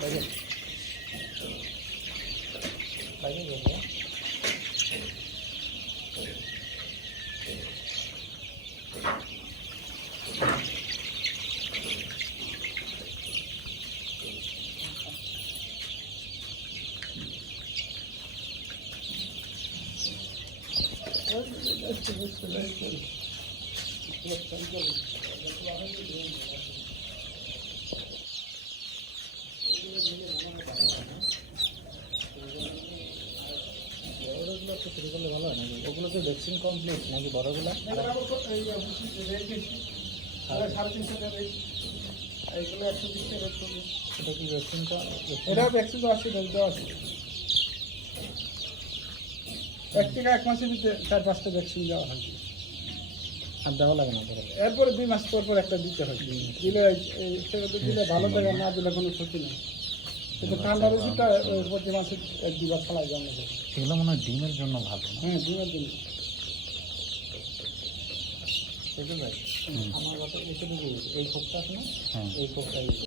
বাইরে বাইরে যাবো। শুরু করলে ভালো হয় নাকি? ওগুলো তো ভ্যাকসিন কমপ্লিট নাকি বড়গুলো? সাড়ে 300 টাকা, এইগুলো 120 টাকা চল্লিশ। এটা কি ভ্যাকসিন? এটা ভ্যাকসিন তো আছে, দেওয়া আছে। 1 টাকা 1 মাসের ভিতরে 4-5টা ভ্যাকসিন দেওয়া হয়। আর দেওয়া লাগে না পরে? এরপরে 2 মাস পর পর একটা দিতে হয়। দিলে দিলে ভালো থাকে, না দিলে কোনো ক্ষতি নেই। কিন্তু ঠান্ডার ওষুধটা প্রতি মাসে 1-2 বার খাওয়া যায় না। এগুলো মনে হয় ডিমের জন্য ভালো না? হ্যাঁ, ডিমের জন্য। আমার কথা এসে এই খোপটা আছে না, এই খোপটা